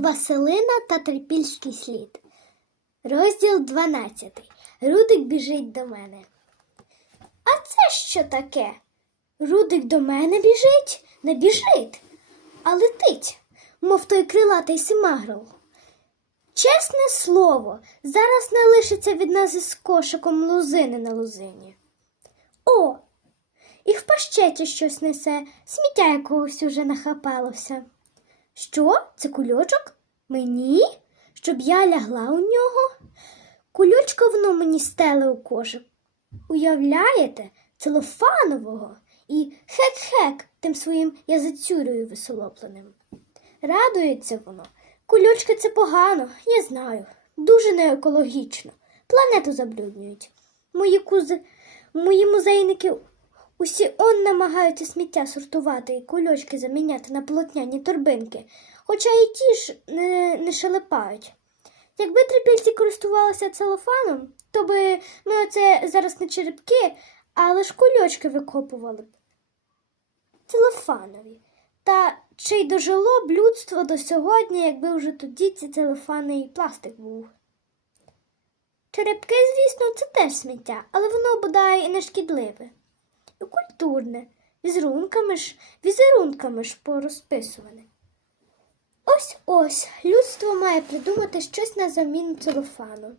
Василина та трипільський слід. Розділ 12. Рудик біжить до мене. А це що таке? Рудик до мене біжить? Не біжить, а летить, мов той крилатий симагрол. Чесне слово, зараз не лишиться від нас із кошиком лузини на лузині. О! І в пащеті щось несе, сміття якогось уже нахапалося. Що? Це кульочок? Мені? Щоб я лягла у нього? Кульочка воно мені стеле у кошик. Уявляєте, целофанового і хек-хек тим своїм язицюрою висолопленим. Радується воно. Кульочки це погано, я знаю. Дуже неекологічно. Планету заблюднюють. Мої кузи, мої музейники усі он намагаються сміття сортувати і кульочки заміняти на полотняні торбинки, хоча і ті ж не, не шелепають. Якби трипільці користувалися целофаном, то би ми оце зараз не черепки, а лиш кульочки викопували б. Целофанові. Та чи й дожило б людство до сьогодні, якби вже тоді ці целофани і пластик був. Черепки, звісно, це теж сміття, але воно бодай і не шкідливе. І культурне, візерунками ж, візерунками ж порозписуване. Ось ось людство має придумати щось на заміну целофану.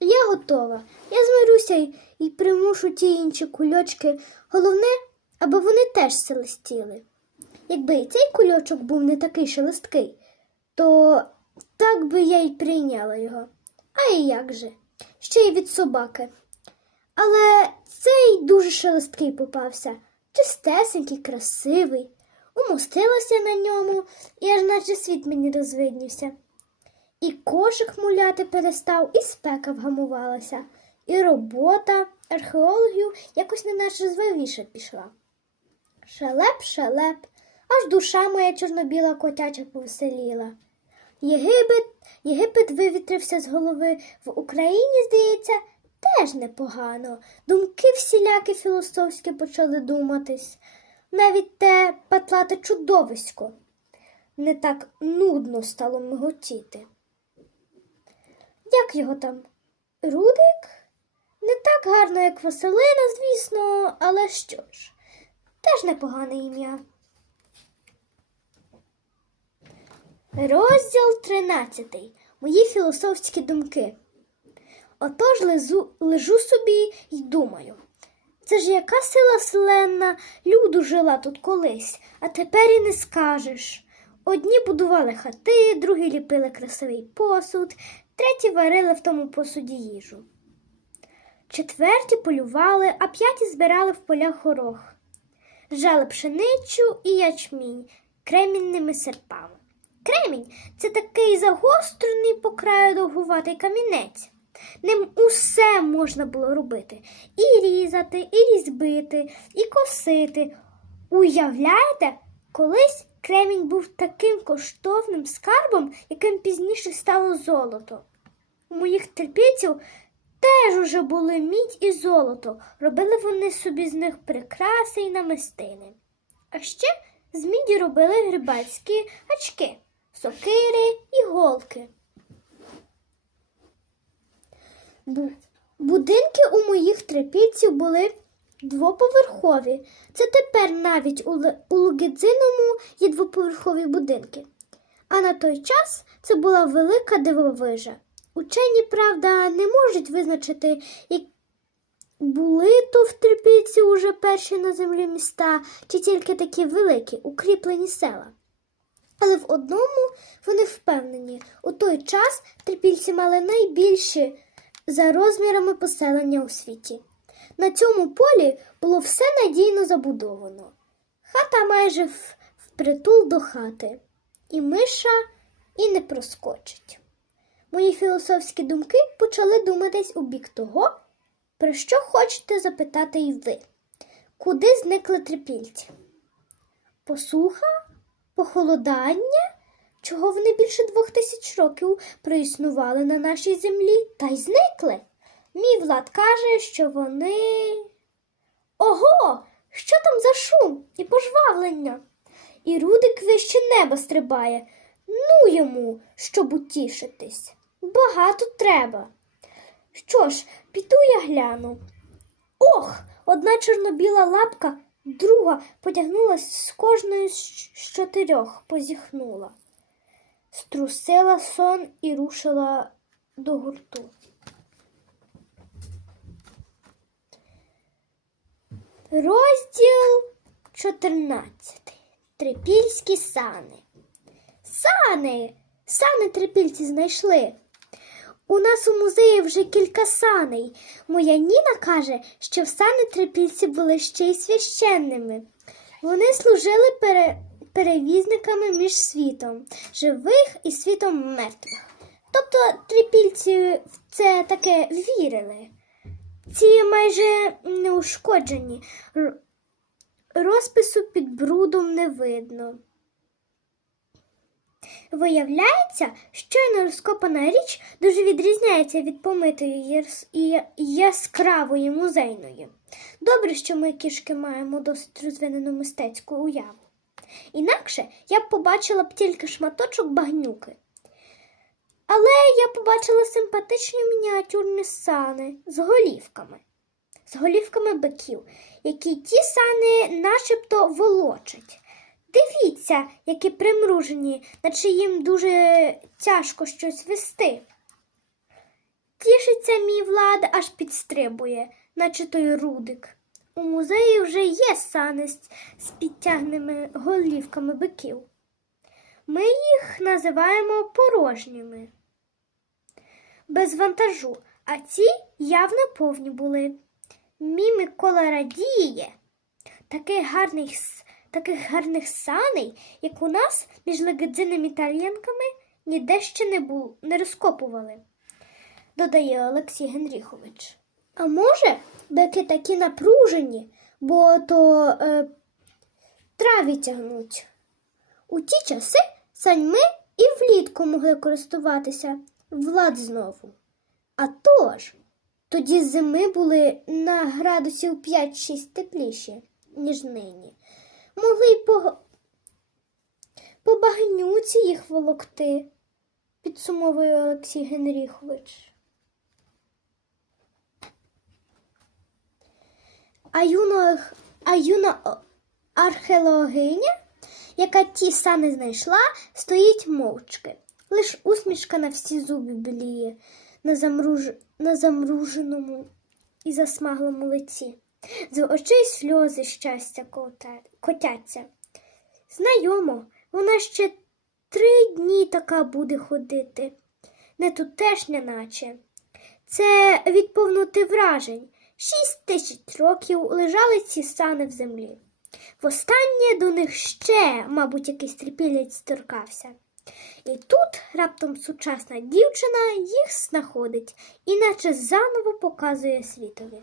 Я готова. Я змирюся і примушу ті інші кульочки. Головне, аби вони теж селестіли. Якби і цей кульочок був не такий шелесткий, то так би я й прийняла його. А і як же? Ще й від собаки. Але цей дуже шелесткий попався, чистесенький, красивий. Умостилася на ньому, і аж наче світ мені розвиднівся. І кошик муляти перестав, і спека вгамувалася, і робота археологів якось неначе звивіше пішла. Шалеп, шалеп, аж душа моя чорнобіла котяча повеселіла. Єгипет, Єгипет вивітрився з голови. В Україні, здається, теж непогано. Думки всілякі філософські почали думатись. Навіть те патлате чудовисько не так нудно стало миготіти. Як його там? Рудик? Не так гарно, як Василина, звісно, але що ж, теж непогане ім'я. Розділ 13. Мої філософські думки. Отож лежу, лежу собі і думаю. Це ж яка сила селена люду жила тут колись, а тепер і не скажеш. Одні будували хати, другі ліпили красивий посуд, треті варили в тому посуді їжу. Четверті полювали, а п'яті збирали в полях горох. Жали пшеницю і ячмінь кремінними серпами. Кремінь це такий загострений по краю довгуватий камінець. Ним усе можна було робити і різати, і різьбити, і косити. Уявляєте, колись кремінь був таким коштовним скарбом, яким пізніше стало золото. У моїх терпільців теж уже були мідь і золото. Робили вони собі з них прикраси і намистини. А ще з міді робили грибальські гачки, сокири і голки. Бу- Будинки у моїх трипільців були двоповерхові. Це тепер навіть у, Лугідзиному є двоповерхові будинки. А на той час це була велика дивовижа. Учені, правда, не можуть визначити, як були то в трипільці уже перші на землі міста, чи тільки такі великі, укріплені села. Але в одному вони впевнені, у той час трипільці мали найбільші за розмірами поселення у світі. На цьому полі було все надійно забудовано. Хата майже впритул до хати, і миша і не проскочить. Мої філософські думки почали думатись у бік того, про що хочете запитати і ви. Куди зникли трипільці? Посуха? Похолодання? Чого вони більше двох тисяч років проіснували на нашій землі та й зникли? Мій влад каже, що вони. Ого! Що там за шум і пожвавлення? І Рудик вище неба стрибає. Ну йому, щоб утішитись. Багато треба. Що ж, піду я гляну. Ох, одна чорнобіла лапка, друга потягнулась з кожної з чотирьох, позіхнула. Струсила сон і рушила до гурту. Розділ 14. Трипільські сани. Сани! Сани трипільці знайшли. У нас у музеї вже кілька саней. Моя Ніна каже, що в сани трипільці були ще й священними. Вони служили пере... перевізниками між світом живих і світом мертвих. Тобто трипільці в це таке вірили. Ці майже неушкоджені. Розпису під брудом не видно. Виявляється, щойно розкопана річ дуже відрізняється від помитої і яскравої музейної. Добре, що ми кішки маємо досить розвинену мистецьку уяву. Інакше я б побачила б тільки шматочок багнюки. Але я побачила симпатичні мініатюрні сани з голівками, з голівками биків, які ті сани начебто волочать. Дивіться, які примружені, наче їм дуже тяжко щось вести. Тішиться мій влад, аж підстрибує, наче той рудик. У музеї вже є сани з, підтягненими голівками биків. Ми їх називаємо порожніми, без вантажу, а ці явно повні були. Мій радіє. Таких гарних, таких гарних саней, як у нас між легедзинами та ніде ще не, бу, не розкопували, додає Олексій Генріхович. А може, бики такі напружені, бо то е, траві тягнуть. У ті часи саньми і влітку могли користуватися влад знову. А тож, тоді зими були на градусів 5-6 тепліші, ніж нині. Могли й по, по багнюці їх волокти, підсумовує Олексій Генріхович. А юна, а юна археологиня, яка ті сани знайшла, стоїть мовчки. Лиш усмішка на всі зуби біліє на, замруж... на замруженому і засмаглому лиці. З очей сльози щастя котяться. Знайомо, вона ще три дні така буде ходити, не тутешня, наче. Це від повноти вражень. Шість тисяч років лежали ці сани в землі. Востаннє до них ще, мабуть, якийсь трипілець торкався. І тут раптом сучасна дівчина їх знаходить, іначе заново показує світові.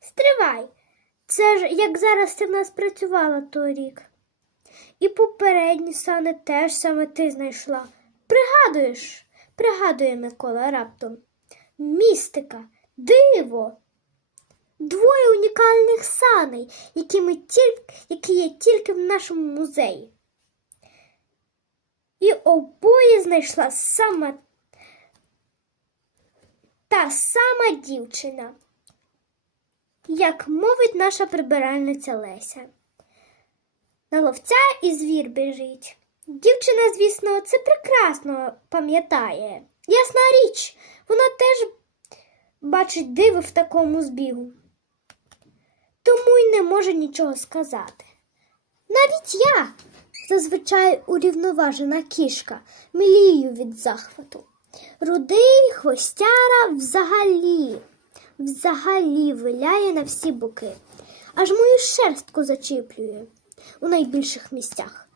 Стривай! Це ж як зараз ти в нас працювала торік. І попередні сани теж саме ти знайшла. Пригадуєш? Пригадує Микола раптом. Містика, диво. Двоє унікальних саней, які, ми тільки, які є тільки в нашому музеї. І обоє знайшла сама та сама дівчина, як мовить наша прибиральниця Леся. На ловця і звір біжить. Дівчина, звісно, це прекрасно пам'ятає. Ясна річ, вона теж бачить диво в такому збігу. Тому й не може нічого сказати. Навіть я, зазвичай урівноважена кішка, млію від захвату. Рудий хвостяра взагалі, взагалі виляє на всі боки, аж мою шерстку зачіплює у найбільших місцях.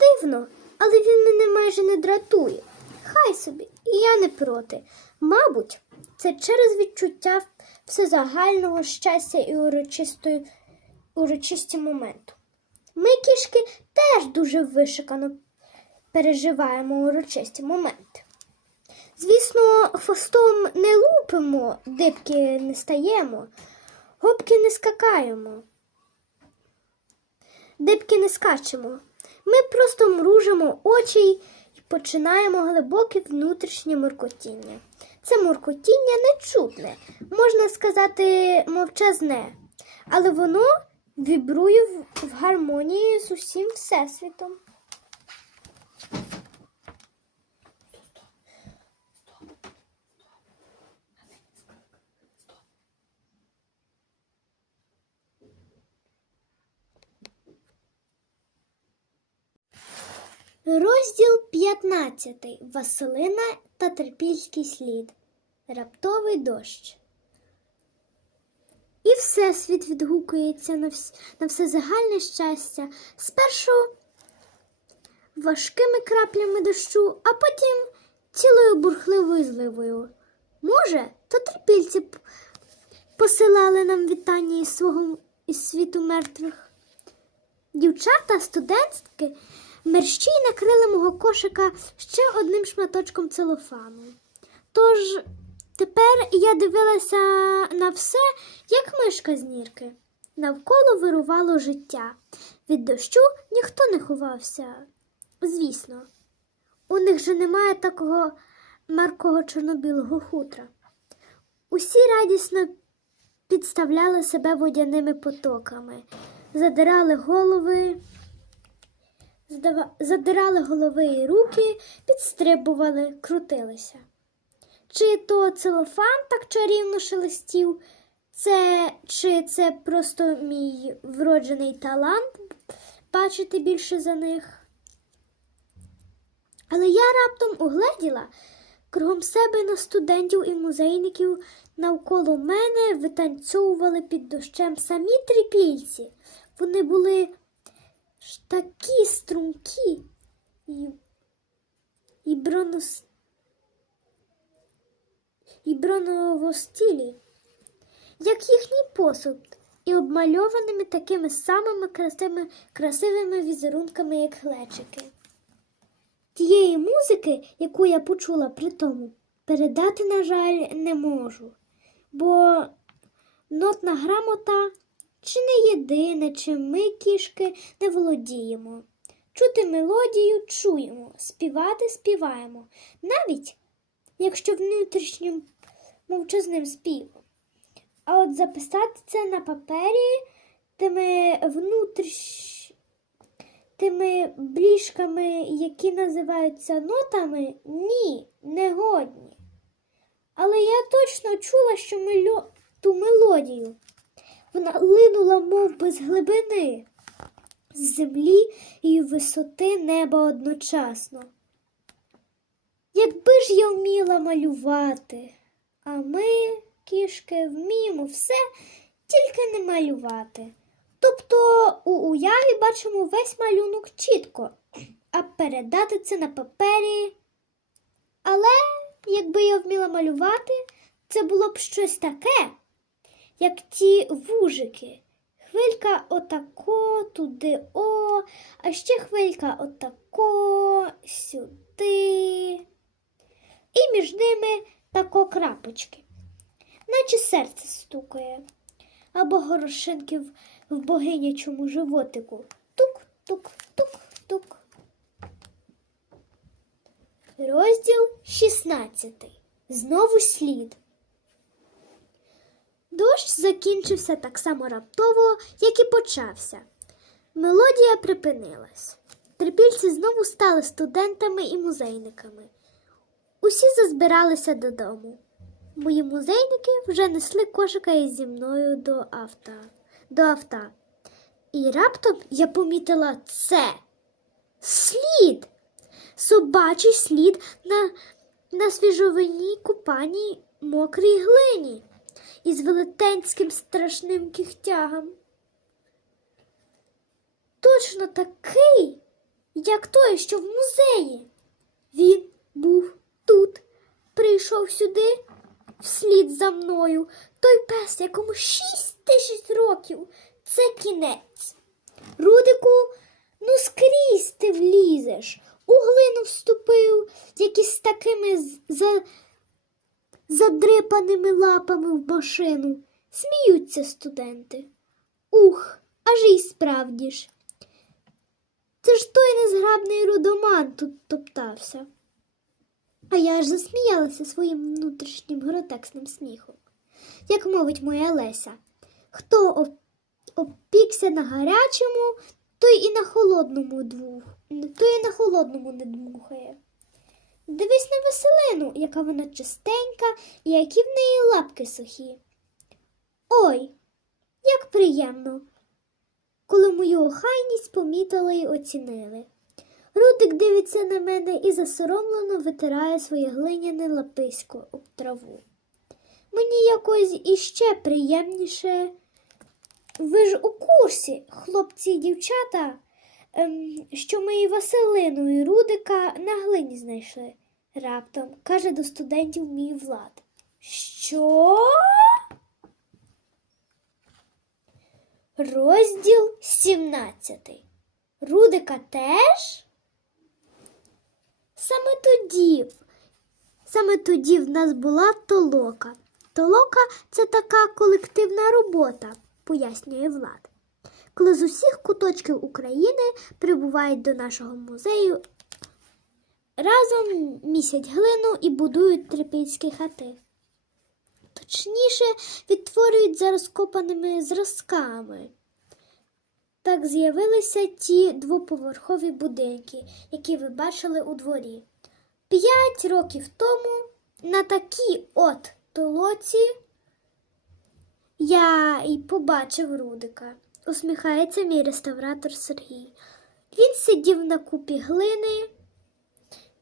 Дивно, але він мене майже не дратує. Хай собі, і я не проти. Мабуть, це через відчуття всезагального щастя і урочистої, урочисті моменту. Ми, кішки, теж дуже вишикано переживаємо урочисті моменти. Звісно, хвостом не лупимо, дибки не стаємо, гопки не скакаємо, дибки не скачемо. Ми просто мружимо очі й починаємо глибоке внутрішнє муркотіння. Це муркотіння нечутне, можна сказати, мовчазне, але воно вібрує в, гармонії з усім всесвітом. Розділ 15. Василина та терпільський слід. Раптовий дощ. І всесвіт відгукується на, вс... на все загальне щастя. Спершу важкими краплями дощу, а потім цілою бурхливою зливою. Може, то терпільці посилали нам вітання із свого із світу мертвих. Дівчата, студентки, мерщій накрили мого кошика ще одним шматочком целофану. Тож тепер я дивилася на все, як мишка з нірки. Навколо вирувало життя. Від дощу ніхто не ховався. Звісно, у них же немає такого маркого чорнобілого хутра. Усі радісно підставляли себе водяними потоками, задирали голови, задирали голови і руки, підстрибували, крутилися. Чи то целофан так чарівно шелестів, це, чи це просто мій вроджений талант бачити більше за них? Але я раптом угледіла кругом себе на студентів і музейників навколо мене витанцьовували під дощем самі трипільці. Вони були ж такі стрункі і, і, бронос... і броновостілі, як їхній посуд, і обмальованими такими самими красивими, красивими візерунками, як глечики. Тієї музики, яку я почула при тому, передати, на жаль, не можу, бо нотна грамота чи не єдине, чим ми, кішки, не володіємо. Чути мелодію чуємо, співати співаємо, навіть якщо внутрішнім мовчазним співом. А от записати це на папері тими внутріш тими бліжками, які називаються нотами, ні, не годні. Але я точно чула, що мельо... ту мелодію. Вона линула мов з глибини, з землі і висоти неба одночасно. Якби ж я вміла малювати, а ми, кішки, вміємо все, тільки не малювати. Тобто у уяві бачимо весь малюнок чітко, а передати це на папері. Але якби я вміла малювати, це було б щось таке, як ті вужики. Хвилька отако, туди о, а ще хвилька отако, сюди. І між ними тако крапочки, наче серце стукає або горошинки в, в богинячому животику. Тук-тук-тук-тук. Розділ 16. Знову слід. Дощ закінчився так само раптово, як і почався. Мелодія припинилась. Трипільці знову стали студентами і музейниками. Усі зазбиралися додому. Мої музейники вже несли кошика із зі мною до авто. До авто. І раптом я помітила це. Слід. Собачий слід на, на свіжовинній купаній мокрій глині із велетенським страшним кігтягом. Точно такий, як той, що в музеї. Він був тут, прийшов сюди вслід за мною. Той пес, якому шість тисяч років. Це кінець. Рудику, ну скрізь ти влізеш. У глину вступив, як із такими за... задрипаними лапами в машину. Сміються студенти. Ух, аж і справді ж. Це ж той незграбний рудоман тут топтався. А я аж засміялася своїм внутрішнім гротексним сміхом. Як мовить моя Леся, хто оп- опікся на гарячому, той і на холодному двух, той і на холодному не дмухає. Дивись на Веселину, яка вона чистенька і які в неї лапки сухі. Ой, як приємно, коли мою охайність помітили й оцінили. Рудик дивиться на мене і засоромлено витирає своє глиняне лаписько об траву. Мені якось іще приємніше. Ви ж у курсі, хлопці і дівчата, ем, що ми і Василину, і Рудика на глині знайшли. Раптом каже до студентів мій влад. Що? Розділ 17. Рудика теж? Саме тоді, саме тоді в нас була толока. Толока це така колективна робота, пояснює Влад. Коли з усіх куточків України прибувають до нашого музею, разом місять глину і будують трипільські хати. Точніше, відтворюють за розкопаними зразками. Так з'явилися ті двоповерхові будинки, які ви бачили у дворі. П'ять років тому на такій от толоці я й побачив Рудика, усміхається мій реставратор Сергій. Він сидів на купі глини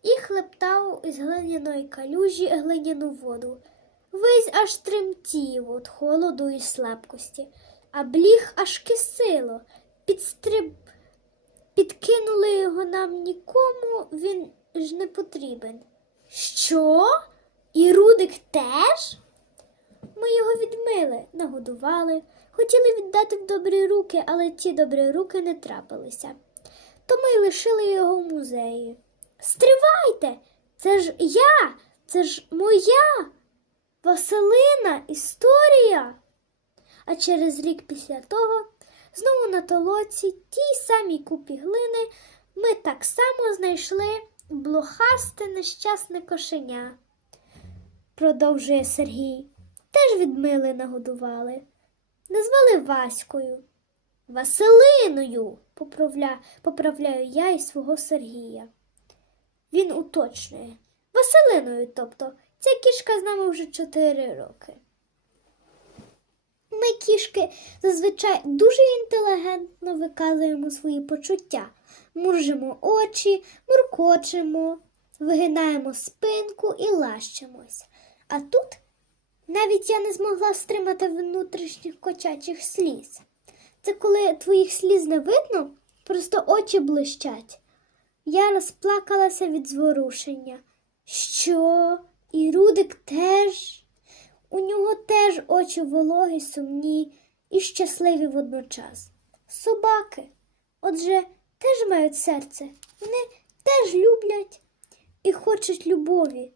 і хлептав із глиняної калюжі глиняну воду. Весь аж тремтів від холоду і слабкості, а бліг аж кисило. Підстриб... Підкинули його нам нікому, він ж не потрібен. Що? І Рудик теж? Ми його відмили, нагодували, хотіли віддати в добрі руки, але ті добрі руки не трапилися. То ми й лишили його в музеї. Стривайте! Це ж я, це ж моя Василина історія. А через рік після того, знову на толоці, тій самій купі глини, ми так само знайшли блохасте нещасне кошеня. Продовжує Сергій. Теж відмили нагодували. Назвали Ваською. Василиною, поправля... поправляю я і свого Сергія. Він уточнює. Василиною, тобто, ця кішка з нами вже чотири роки. Ми, кішки, зазвичай дуже інтелігентно виказуємо свої почуття, муржимо очі, муркочемо, вигинаємо спинку і лащимось. А тут навіть я не змогла стримати внутрішніх кочачих сліз. Це коли твоїх сліз не видно, просто очі блищать. Я розплакалася від зворушення. Що? І Рудик теж? У нього теж очі вологі, сумні і щасливі водночас. Собаки, отже, теж мають серце, вони теж люблять і хочуть любові.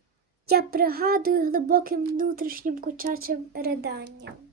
Я пригадую глибоким внутрішнім кочачим риданням.